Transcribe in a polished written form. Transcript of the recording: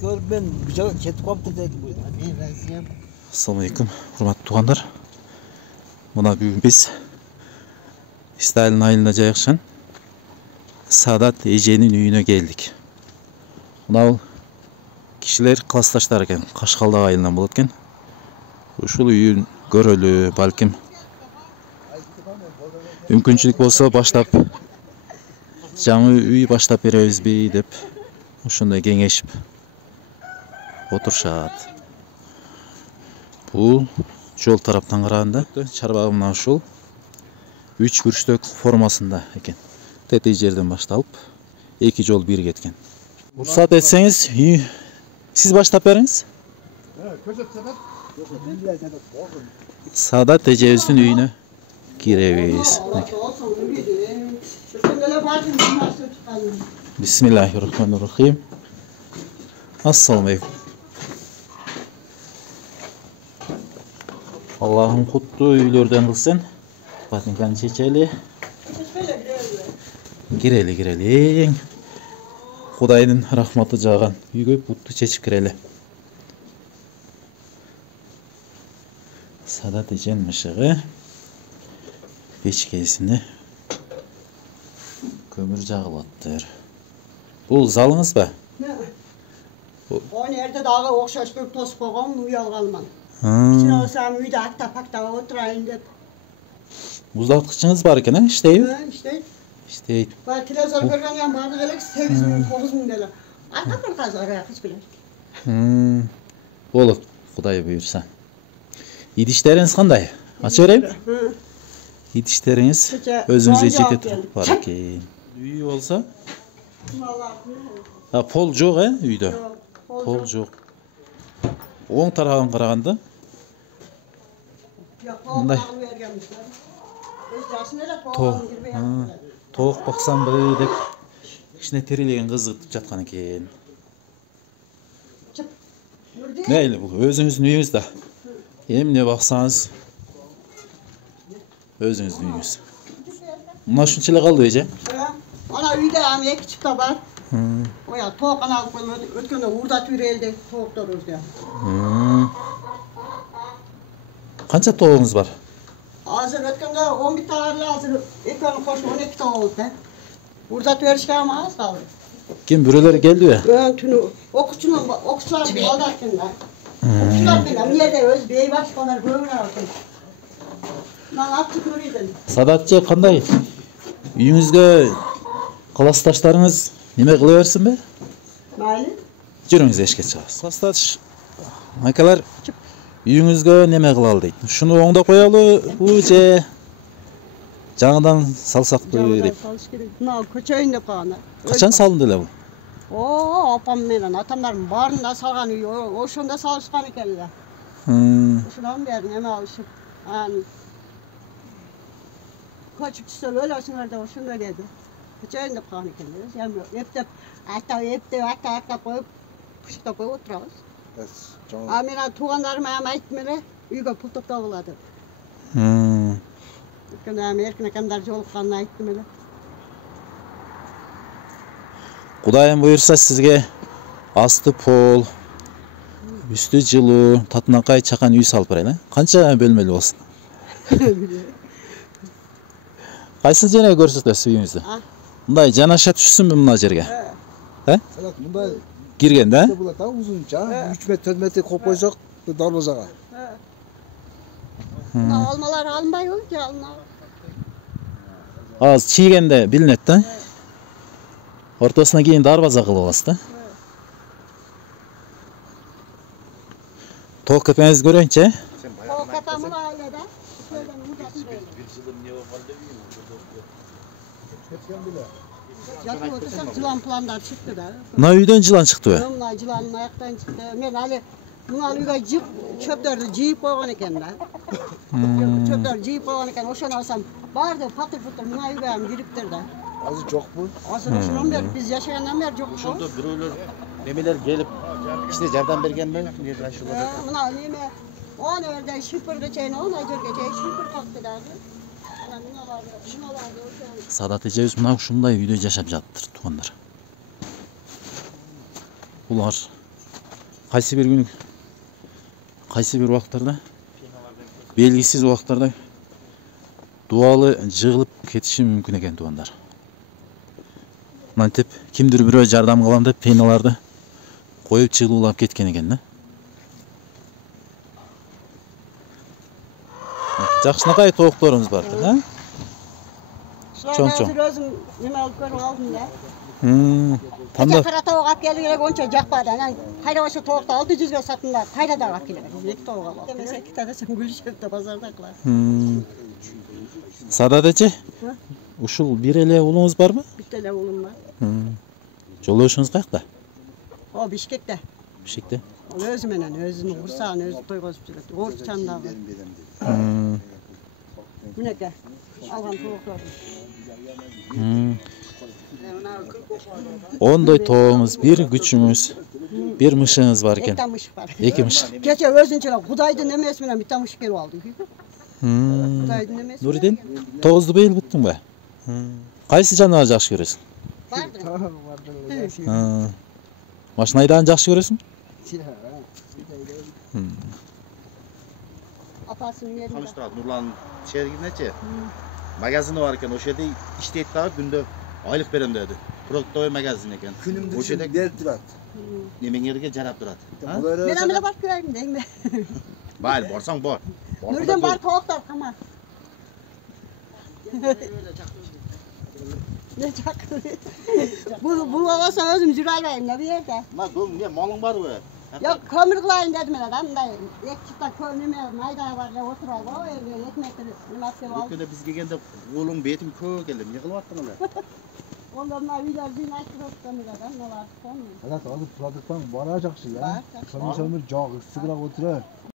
көрүп мен бужага кетип калыптыр дедим. Assalamu alaikum, hurmatly tuğanlar. Buna bugün biz İsrail'in ayılına jayakşan Sadat Eje'nin үйüne geldik. Buna kişiler klastaşlar eken, Kaşkaldağı ayılından bolot eken. Uşul үйün görölü, balkim мүмкүнчүлүк болсо баштап жаңы үй баштап беребизби деп ошондой кеңешип отурушат. Бул жол тараптан караганда чарбагы мына ушул 3 бүрчтөк формасында экен. Тетей жерден башталып 2 жол бир кеткен. Уруксат этсеңиз, сиз баштап бериңиз. Садат эжебиздин үйүнө киребиз. Bismillahirrahmanirrahim. Assalamu alaikum. Allah'ım kutlu üylörden kılsın. Batinkanı çeçeli. Gireli. Kudayının rahmatı jağan үйгө kutlu çeçip gireli. Sadat ejen mışığı. Печкесіне көмір жағылаттыр. Бұл залыңыз ба? Оны ерде дағы оқшаш көріп тосып қойғам, үй алғанман. Кішіне олсам үйді ақтап-ақтап отырайын деп. Мұздалтқышыңыз бар екен, іштейді? Іштейді. Бар телевизор көрген ем барды келек 8 мың, 9 мың делі. Артап бір қазір арaya қыз білер. Болып, Құдай бұйырса. Идиштеріңіз қандай? Ачы өрейм? Yetişleriniz özünüze jete var eкен. Үй болса? Пол жоқ, үйдө? Пол жоқ. Оң тарабын қарағанда? Мындай. Тоқ бақсам бі деп кішіне терелеген қызғытып жатқан екен. Мейлі, бұл өзіңіздің үйіңіз да. Еміне бақсаңыз өзіңіздің үйіңіз. Мына шыншылы қалды өже? Ана үйде әм екі чықта бар. Оя, тоғын алып қойып өткенде ұрдат үйрелді тоғықтар өзде. Қанша тоғыңыз бар? Азыр өткенде 11 тағарлы, азыр екені қош 12 тоғы олды. Ұрдат өрішке ама аз қалды. Кем бүрелері келді бе? Түні оқушылар балдар кенді. Оқушылар кенді, миерде өз бейбаш қолар көңір алды. Садатчы қандай? Үйіңізге классташтарыңыз неме қылы берсін бе? Мәлі? Жүріңіз ешке шығасыз. Классташ, айкалар, үйіңізге неме қылы ал дейді. Шыны оңда қоялы, же жаңадан салсақ бі деп. Көчейінде қағаны. Қачан салынды ле бұл? Апам менен, атамдарым барында салған үй, ошонда салышқан екенлі. Ошодан бері неме алышып. Koçuk çiçeği öyle olsunlar hoşuna dedi. Köçeğinde kanı kendiniz. Eптеп koyup pışıkta koyup oturağız. Amina tuğanlarıma ama aytmele үйгө pul toktağıladı. Erkine kadar jolukkanını aytmele. Kudayım buyursa sizge asты pol, üstü жылуу, татынакай чакан үй салып берейин. Канча бөлмөлүү болсун? Кайсы жерге көрсөтөсүз үйүңүздү? Мындай жанаша түшсүнбү мына жерге? Мындай кирген да? Булат узунча 3 метр 4 метр коюп койсок дарбазага. Алмалар алынбай ол же алынабы? Аз чийгенде билинет да? Ортосуна кийин дарбаза кылып аласыз да? Тоқ кепеңизди көрөйүнчү? Тоқ кепем мына айлада. Жатып отырсам жылан пландар шықты да. Мына үйдөн жылан чыкты бе? Мына жыланын аяктан чыкты. Мен али мына үйгө чөптөрдү жыйып койгон экен да. Чөптөрдү жыйып койгон экен. Ошону алсам барды патыр-путур мына үйгө ham кириптир да. Азыр жокпу? Азыр ошондон бери биз жашагандан бери жок. Ошондо бирөөлөр немелер келип кичине жардам бергенби? Мына неме он жерде шипирге чейин, она жерге чейин шипир какты да. Садат эжебиз мына ушундай үйдө жашап жатыптыр, туугандар. Булар Qaysi bir gün, qaysi bir vaqtlarda, belgisiz vaqtlarda dualı jığılıp ketişi mümkün eken tuğanlar. Mantep kimdir birөө жардам кылам деп пеналарды коюп чыгылуулап кеткен экен да. Жакшынакай тоокторуңуз бар да? Şulardan hazır özüm nime alıp görüp aldım da. Tanda Kara tavuk alıp geldiler onca jakpadı. Yani hayra başa tavukta 600'e satınlar. Hayra da alıp geldiler. Biz 2 tavuk alıp. Demese 2 tane sen Gülşehir'de pazarda kılar. Сададечи? Ушул бир эле уулуңуз барбы? Bir tane oğlum var. Жолдошуңуз каякта? O Bişkek'te. Бишкекте. O özümenen, özünü kursağını, özü toygozуп жүрөт. Orçandağı. Müneke. Algan tavuklar. Ондай тоогуңуз, бир күчүңүз, бир мышыңыз бар экен. 2 tane mışık var. 2 мыш. Geçe özünçeler Kuday'dın emesinden bir tane mışık gelip aldım. Kuday'dın emesinden. Нуридин, тоғызды бейіл бүттің бе? Қайсы жануар жақсы көресің? Vardır. Машина айдағанды жақсы көресің? Apasının yerinde. Tanıştırады Нұрлан шерігінече. Магазины бар екен, ошо жерде иштейт дагы күндө айлык берем деді. Продуктовый магазин екен. Күнүмдүк Ошо жерде берип турат. немеңерге жарап турат. Ben amele bak göreyim değil mi? Bayıl, барсаң бар. Nurdan var tavuklar kama. Ne çakır. Bu olsa özüm züraylayım ne bir yerde. Мына не малың барбы? Yok kömür kılayım dedim ben adam da. Ekçikta kömürme maydana var ya oturalım. O evde ekmekleri nimasi var. Өткенде биз келгенде колуң бетиң көө келди. Эмне кылып аттың эле? Ondan videolar dinleştir kömür adam ne var? Ana alıp turadыкtan bana жакшы ya. Var, Kömür jog, ысыгыраак отурар.